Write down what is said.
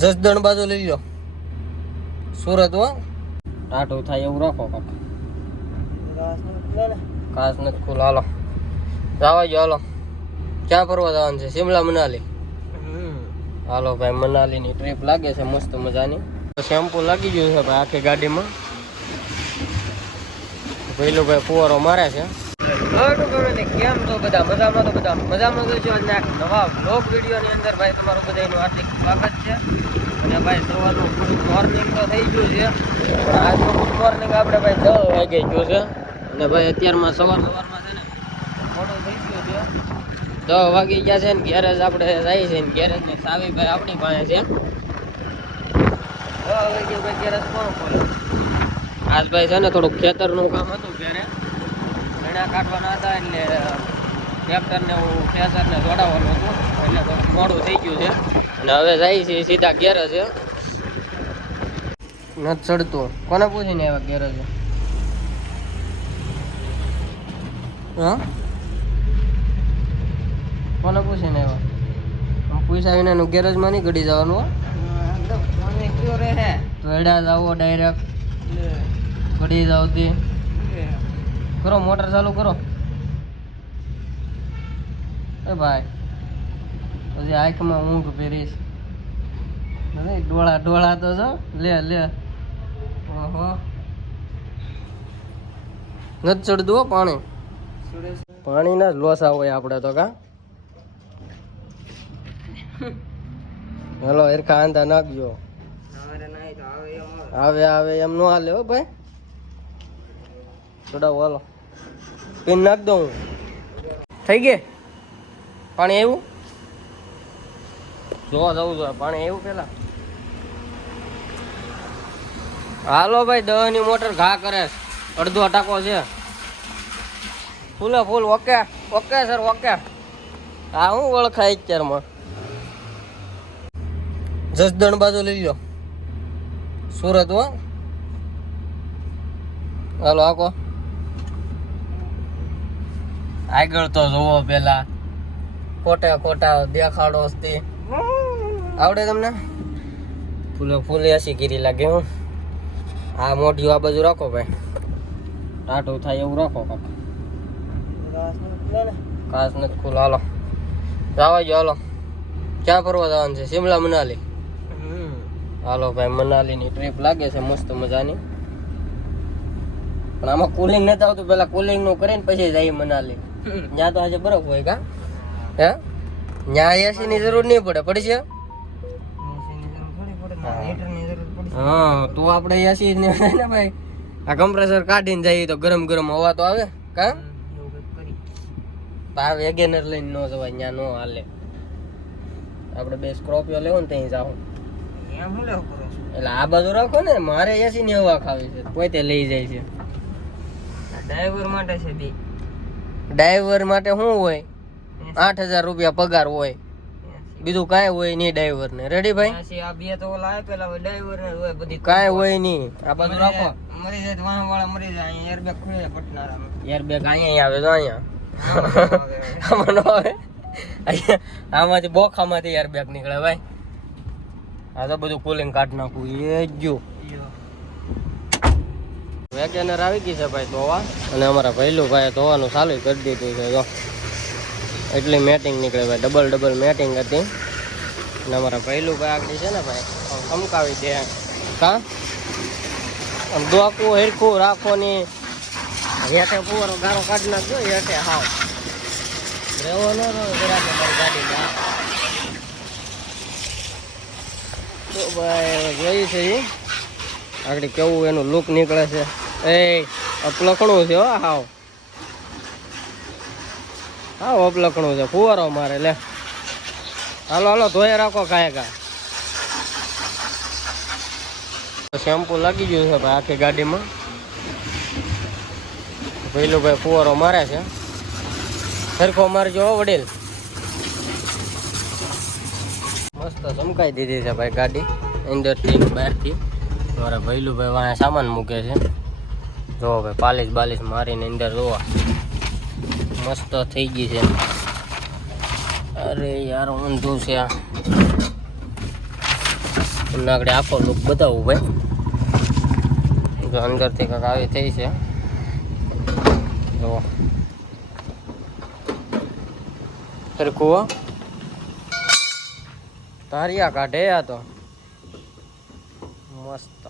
જસદણ બાજુ લઈ લો, સુરત હો ટાટું થાય એવું રાખો કાકા. કાચ નથી ખુલ્લો. હાલો જવા જો. હાલો ક્યાં ફરવા જવાનું છે? શિમલા મનાલી. હાલો ભાઈ, મનાલીની ટ્રીપ લાગે છે મસ્ત મજાની. શેમ્પુ લાગી ગયું છે ભાઈ આખી ગાડીમાં. પેલું ભાઈ ફુવારો મારે છે. કેમ છો બધા? મજામાં તો બધા મજામાં તો છો. નવા બ્લોગ વિડીયોની અંદર ભાઈ તમારું બધાનું હાર્દિક સ્વાગત છે. અને ભાઈ સવારનું ગુડ મોર્નિંગ તો થઈ ગયું છે, પણ આજનું ગુડ મોર્નિંગ આપણે ભાઈ 10 વાગે ગયું છે. અને ભાઈ અત્યારમાં સવારમાં છે ને મોડું થઈ ગયું છે. 10 વાગી ગયા છે ને ગેરેજ આપણે જાય છે ને ગેરેજની ચાવી ભાઈ આપણી પાસે છે. 10 વાગે ભાઈ ગેરેજ કોણ ખોલે? આજ ભાઈ છે ને થોડુંક ખેતરનું કામ હતું, ઘરે ઘણા કાઢવાના હતા એટલે ટ્રેક્ટરને ખેતરને જોડાવવાનું હતું, એટલે થોડુંક મોડું થઈ ગયું છે. અને હવે જાય છે સીધા ગેરેજ છે. નથી ચડતું. કોને પૂછીને આવ્યા ગેરેજ? હા, કોને પૂછીને આવ્યા? પૈસા વિનાનું ગેરેજમાં નહીં ગડી જવાનું. તો એડા જાવો ડાયરેક્ટ ગડી જાવતી. કરો મોટર ચાલુ કરો. એ ભાઈ પછી આંખમાં ઊંઘ પહેરીશ. ડોળા ડોળા તો જો લે લે. ઓહો, નથી ચડતું હો પાણી. પાણીના જ લોસા હોય આપણે તો. કા હેલો હરખા આંધા નાખજો. આવે આવે એમ નો હાલે હો ભાઈ. ચડાવો હાલો. પીન નાખ દઉં. થઈ ગયે પાણી આવ્યું? જોવા જવું જોઈએ પાણી આવ્યું પેલા. હાલો ભાઈ, 10 ની મોટર ઘા કરે. અડધો ટાંકો છે. ફૂલે ફૂલ. Okay okay sir okay. હા હું ઓળખાય અત્યારમાં. જસદણ બાજુ લઈ લો, સુરત હો. હાલો આકો આગળ તો જોવો પેલા. ખોટા ખોટા દેખાડો આવડે તમને? ફૂલે ફૂલે એસી ગીરી લાગે. હું આ મોઢિયું આ બાજુ રાખો ભાઈ, ટાટું થાય એવું રાખો કાકા. કાચ નથી ખુલ્લો. હાલો જવા જો. હાલો ક્યાં ફરવા જવાનું છે? શિમલા મનાલી. હાલો ભાઈ, મનાલીની ટ્રીપ લાગે છે મસ્ત મજાની. પણ આમાં કુલિંગ નથી આવતું. પેલા કુલિંગ નું કરીને પછી જાય મનાલી. ત્યાં તો આજે બરફ હોય. કા હે? ત્યાં એસી ની જરૂર નહીં પડે. પડશે? હા, તો આપણે એસી ને ભાઈ આ કમ્પ્રેસર કાઢીને જઈએ તો ગરમ ગરમ હવા તો આવે. કા આ વેગેનર લઈને નો જવાય, ત્યાં નો હાલે. આપણે બે સ્કોર્પિયો લેવો ને ત્યાં જાવ. એટલે આ બાજુ રાખો ને. મારે એસી ની હવા ખાવી છે, પોતે લઈ જાય છે. ડ્રાઈવર માટે છે. ડ્રાઈવર માટે શું હોય? 8,000 રૂપિયા પગાર હોય, બીજું કાંઈ હોય નહીં ડ્રાઈવર ને. રેડી ભાઈ? આ બે તો ઓલા આપેલા હોય ડ્રાઈવર ને હોય, બધી કાંઈ હોય નહીં. આ બાજુ રાખો. મરી જાય વાહ વાળા મરી જાય. અહીંયા એરબેગ ખુલે પટનારા. એરબેગ અહીંયા આવે તો અહીંયા આમાં નો આવે. આમાંથી બોખામાંથી એરબેગ નીકળે ભાઈ. આ તો બધું કુલિંગ કાઢ નાખું. એ જો વેગેનર આવી ગઈ છે ભાઈ ધોવા. અને અમારા પહેલું ભાઈ ધોવાનું ચાલુ કરી દીધું છે. જો એટલી મેટિંગ નીકળે ભાઈ, ડબલ ડબલ મેટિંગ હતી. અને અમારા પહેલું ભાઈ આગળ છે ને ભાઈ ચમકાવી દે. કા આમ દોકું હરખું રાખો ની. હેઠે પૂરો ગારો કાઢી નાખજો. હેઠે હાવ રેવો ન રહો જરાક મારી ગાડીમાં. તો ભાઈ જોઈ છે આગળ કેવું એનું લુક નીકળે છે. એ અપલખણું છે હો. હાવ હાવ અપલખણું છે. ફુવારો મારે લે. હાલો હાલો ધોઈ રાખો કાંઈ કા. શેમ્પુ લાગી ગયું છે ભાઈ આખી ગાડીમાં. પેલું ભાઈ ફુવારો મારે છે. સરખો મારજો વડીલ. મસ્ત ચમકાઈ દીધી છે ભાઈ ગાડી, અંદરથી બહારથી. મારા ભૈલું ભાઈ વાંહે સામાન મૂકે છે. જો ભાઈ પાલિશ બાલિશ મારીને અંદર જોવા મસ્ત થઈ ગઈ છે. અરે યાર ઊંધું છે આ. તમને આગળ આખો લુક બતાવું ભાઈ. જો અંદરથી કંઈક આવી થઈ છે. જો સરખું તારિયા કાઢે આ તો મસ્ત.